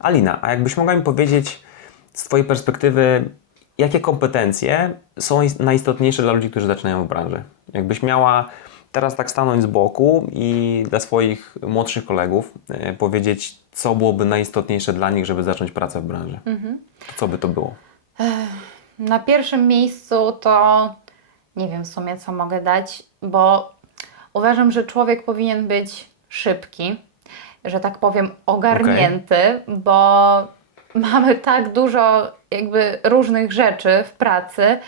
Alina, a jakbyś mogła mi powiedzieć z Twojej perspektywy, jakie kompetencje są is- najistotniejsze dla ludzi, którzy zaczynają w branży? Jakbyś miała teraz tak stanąć z boku i dla swoich młodszych kolegów e, powiedzieć, co byłoby najistotniejsze dla nich, żeby zacząć pracę w branży, to co by to było? Na pierwszym miejscu to nie wiem w sumie, co mogę dać, bo uważam, że człowiek powinien być szybki, że tak powiem, ogarnięty, bo mamy tak dużo jakby różnych rzeczy w pracy.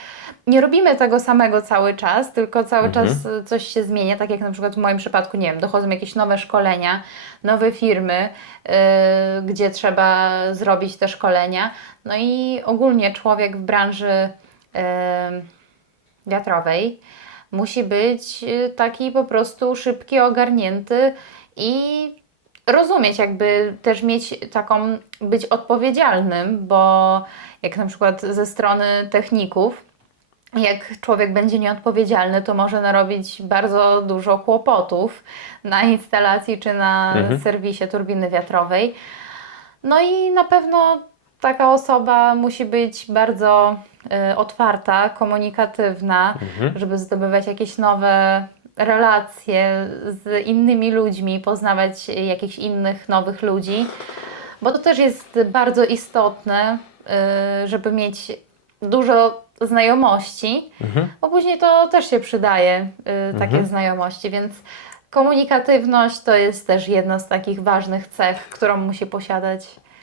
Nie robimy tego samego cały czas, tylko cały Mhm. czas coś się zmienia, tak jak na przykład w moim przypadku, nie wiem, dochodzą jakieś nowe szkolenia, nowe firmy, yy, gdzie trzeba zrobić te szkolenia. No i ogólnie człowiek w branży yy, wiatrowej musi być y, taki po prostu szybki, ogarnięty i rozumieć, jakby też mieć taką, być odpowiedzialnym, bo jak na przykład ze strony techników, jak człowiek będzie nieodpowiedzialny, to może narobić bardzo dużo kłopotów na instalacji czy na Mhm. serwisie turbiny wiatrowej. No i na pewno taka osoba musi być bardzo y, otwarta, komunikatywna, Mhm. żeby zdobywać jakieś nowe relacje z innymi ludźmi, poznawać jakichś innych nowych ludzi, bo to też jest bardzo istotne, y, żeby mieć dużo znajomości, Mhm. bo później to też się przydaje, y, takie Mhm. znajomości, więc komunikatywność to jest też jedna z takich ważnych cech, którą musi posiadać